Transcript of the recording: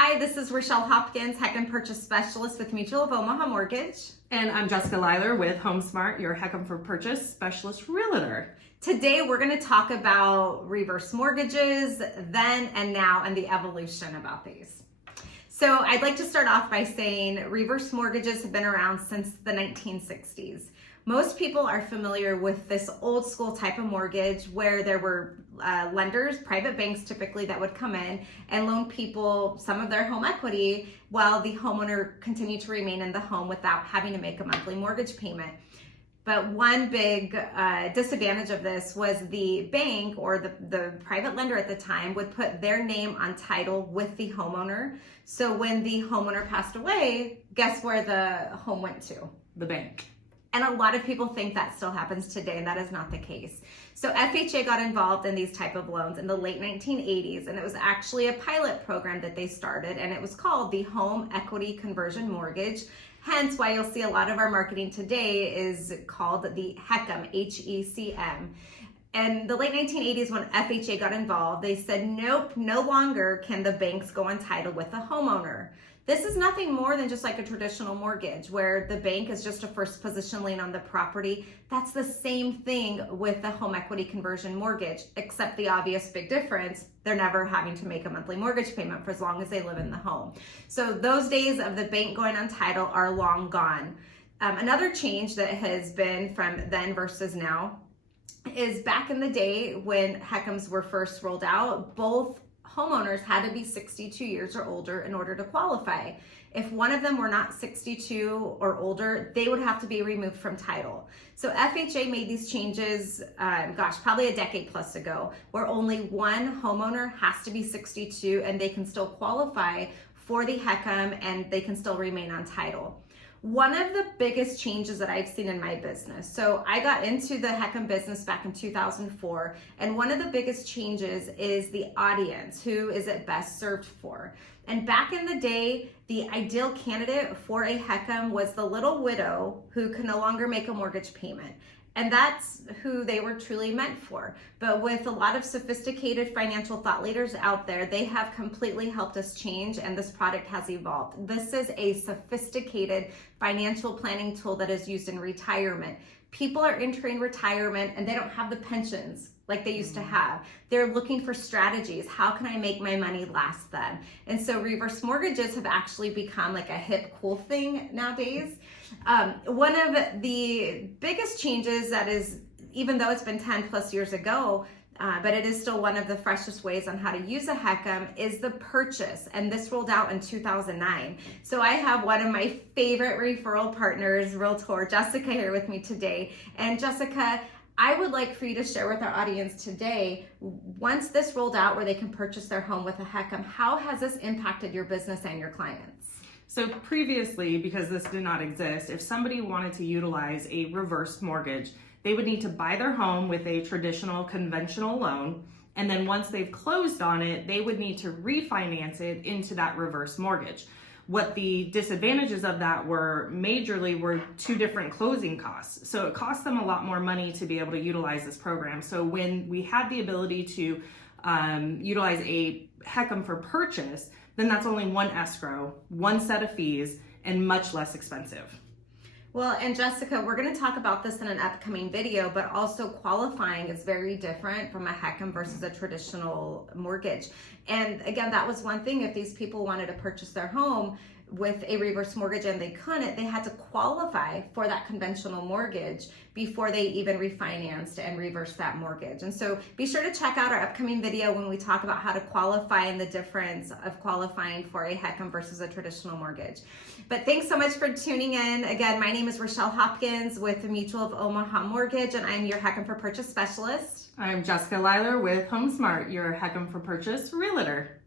Hi, this is Rochelle Hopkins, HECM Purchase Specialist with Mutual of Omaha Mortgage. And I'm Jessica Leiler with HomeSmart, your HECM for Purchase Specialist Realtor. Today we're going to talk about reverse mortgages, then and now, and the evolution about these. So I'd like to start off by saying reverse mortgages have been around since the 1960s. Most people are familiar with this old school type of mortgage where there were lenders, private banks typically, that would come in and loan people some of their home equity while the homeowner continued to remain in the home without having to make a monthly mortgage payment. But one big disadvantage of this was the bank or the private lender at the time would put their name on title with the homeowner. So when the homeowner passed away, guess where the home went to? The bank. And a lot of people think that still happens today, and that is not the case. So FHA got involved in these type of loans in the late 1980s, and it was actually a pilot program that they started, and it was called the Home Equity Conversion Mortgage. Hence why you'll see a lot of our marketing today is called the HECM, HECM. And the late 1980s, when FHA got involved, they said, nope, no longer can the banks go on title with the homeowner. This is nothing more than just like a traditional mortgage where the bank is just a first position lien on the property. That's the same thing with the home equity conversion mortgage, except the obvious big difference, they're never having to make a monthly mortgage payment for as long as they live in the home. So those days of the bank going on title are long gone. Another change that has been from then versus now is back in the day when HECMs were first rolled out, both homeowners had to be 62 years or older in order to qualify. If one of them were not 62 or older, they would have to be removed from title. So FHA made these changes, probably a decade plus ago, where only one homeowner has to be 62 and they can still qualify for the HECM and they can still remain on title. One of the biggest changes that I've seen in my business, so I got into the HECM business back in 2004, and one of the biggest changes is the audience. Who is it best served for? And back in the day, the ideal candidate for a HECM was the little widow who could no longer make a mortgage payment. And that's who they were truly meant for. But with a lot of sophisticated financial thought leaders out there, they have completely helped us change, and this product has evolved. This is a sophisticated financial planning tool that is used in retirement. People are entering retirement and they don't have the pensions like they used to have. They're looking for strategies. How can I make my money last them? And so reverse mortgages have actually become like a hip, cool thing nowadays. One of the biggest changes that is, even though it's been 10 plus years ago, but it is still one of the freshest ways on how to use a HECM, is the purchase. And this rolled out in 2009. So I have one of my favorite referral partners, Realtor, Jessica, here with me today. And Jessica, I would like for you to share with our audience today, once this rolled out where they can purchase their home with a HECM, how has this impacted your business and your clients? So previously, because this did not exist, if somebody wanted to utilize a reverse mortgage, they would need to buy their home with a traditional conventional loan. And then once they've closed on it, they would need to refinance it into that reverse mortgage. What the disadvantages of that were majorly were two different closing costs. So it cost them a lot more money to be able to utilize this program. So when we had the ability to utilize a HECM for purchase, then that's only one escrow, one set of fees, and much less expensive. Well, and Jessica, we're going to talk about this in an upcoming video, but also qualifying is very different from a HECM versus a traditional mortgage. And again, that was one thing. If these people wanted to purchase their home with a reverse mortgage and they couldn't, they had to qualify for that conventional mortgage before they even refinanced and reversed that mortgage. And so be sure to check out our upcoming video when we talk about how to qualify and the difference of qualifying for a HECM versus a traditional mortgage. But thanks so much for tuning in. Again, my name is Rochelle Hopkins with the Mutual of Omaha Mortgage, and I'm your HECM for Purchase Specialist. I'm Jessica Leiler with HomeSmart, your HECM for Purchase Realtor.